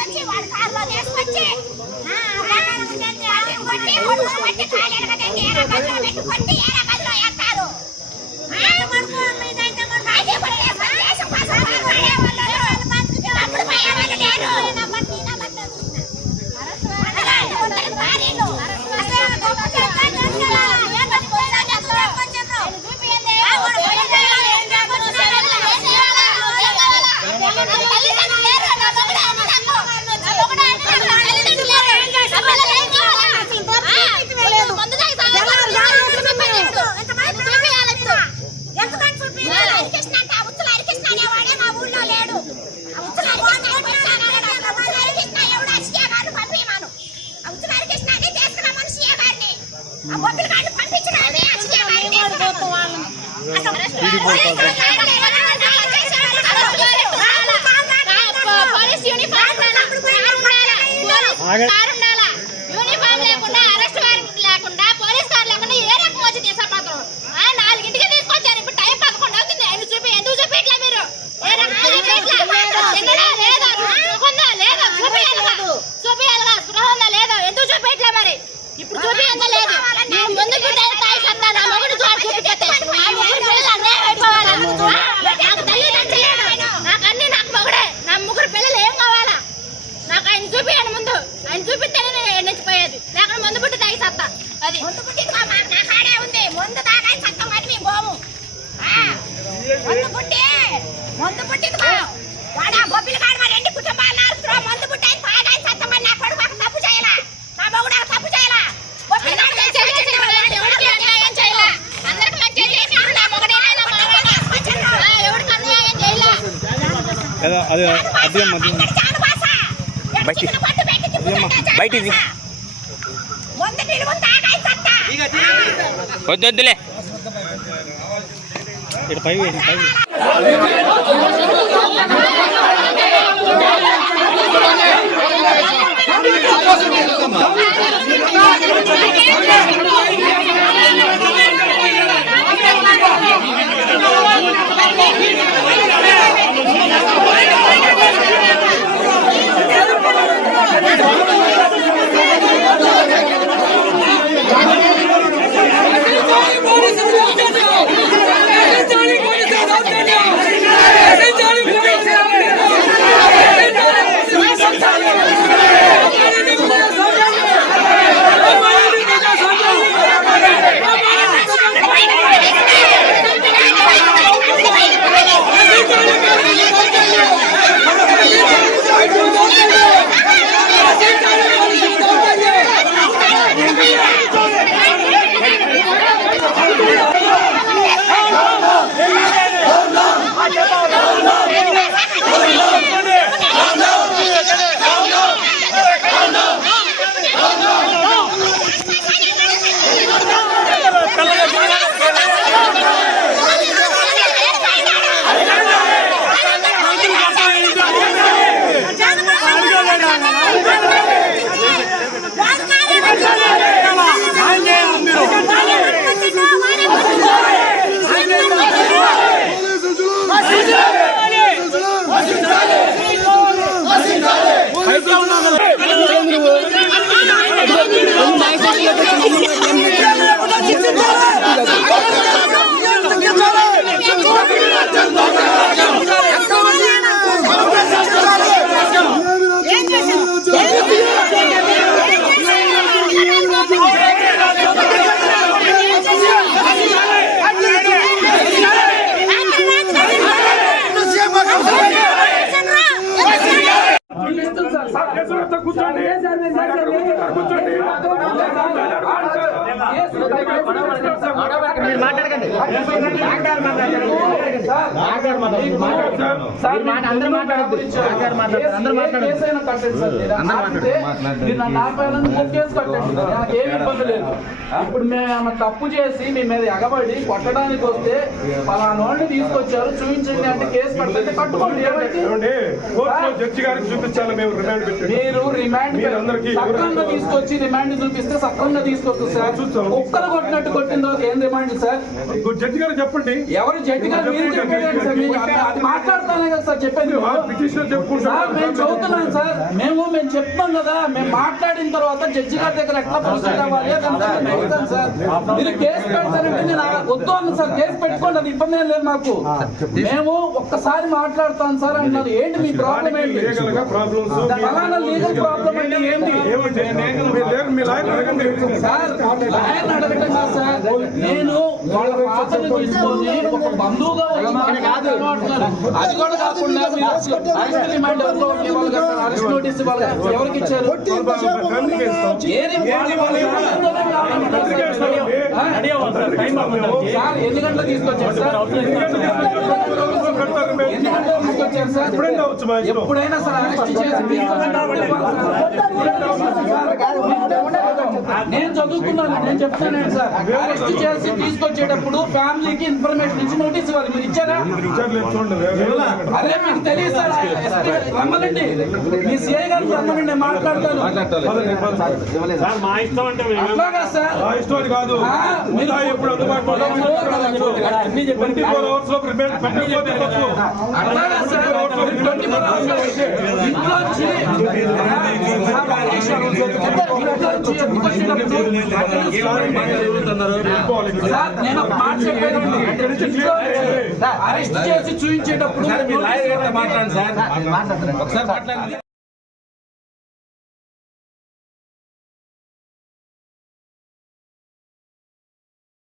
వచ్చి వాడి కారులో తీసుకొచ్చి కొట్టి కొట్టుకుని ఆగండి ముందు పుట్టి ముందు పుట్టిందికో వాడు ఆ గొప్పిల కాడ మా రెండు కుటుంబాలు నారుస్తున్నావు ముందు పుట్టాయి పాడాయి సత్తమని నా కొడుకు ఒక తప్పు చేయాలా నా మొగుడు ఒక తప్పు చేయాలా గొప్పిల కాడ అదే అదే బయటికి వద్దొద్దులే ఇక్కడ పై పై ওটা ఇప్పుడు మేము తప్పు చేసి మీ మీద ఎగబడి కొట్టడానికి వస్తే పలానోళ్ళని తీసుకొచ్చారు. చూపించండి అంటే కేసు పడుతుంది కట్టుకోండి. జడ్జి గారికి చూపించాలి మేము రిమాండ్ పెట్టి. మీరు రిమాండ్ సక్రంగా తీసుకొచ్చి రిమాండ్ చూపిస్తే సక్రంగా తీసుకొచ్చు సార్. కుక్కలు కొట్టినట్టు కొట్టిన తర్వాత ఏం రిమాండ్ సార్? జడ్జి గారు చెప్పండి. ఎవరు జడ్జి గారు? మీరు చెప్పేదండి సార్. అది మాట్లాడతానే కదా సార్ చెప్పేది సార్ మేము చదువుతున్నాం సార్. మేము మేము చెప్తాం కదా. మేము మాట్లాడిన తర్వాత జడ్జి గారి దగ్గర ఎట్లా ప్రొసీడ్ అవ్వాలి సార్. మీరు కేసు పెడతారంటే నేను వద్దు అన్న సార్. పెట్టుకోండి అది ఇబ్బంది ఏం లేదు మాకు. మేము ఒక్కసారి మాట్లాడతాం సార్ అంటున్నారు ఏంటి మీ ప్రాబ్లం ఏంటి? లీగల్గా ప్రాబ్లమ్స్ ఫలానా లీగల్ ప్రాబ్లం అంటే ఏంటి? లాయర్ అడగటం సార్. నేను వాళ్ళ తీసుకొని ఒక బంధువుగా. అది కూడా కాకుండా మీరు అరెస్ట్ రిమాండ్ ఎవరికో ఒకటి ఇవ్వాలి కదా సార్ అరెస్ట్ నోటీస్ ఎవరికి ఇచ్చారు తీసుకొచ్చేటప్పుడు నేను చదువుకున్నాను నేను చెప్తానండి సార్. అరెస్ట్ చేసి తీసుకొచ్చేటప్పుడు ఫ్యామిలీకి ఇన్ఫర్మేషన్ ఇచ్చి నోటీస్ ఇవ్వాలి. మీరు ఇచ్చారా? అదే మీకు తెలియదు సార్ రమ్మనండి. మీ సిఐ గారు రమ్మనండి నేను మాట్లాడతాను. అట్లాగా సార్? అట్లాగా సార్ అరెస్ట్ చేసి చూపించేటప్పుడు ఒకసారి మాట్లాడండి.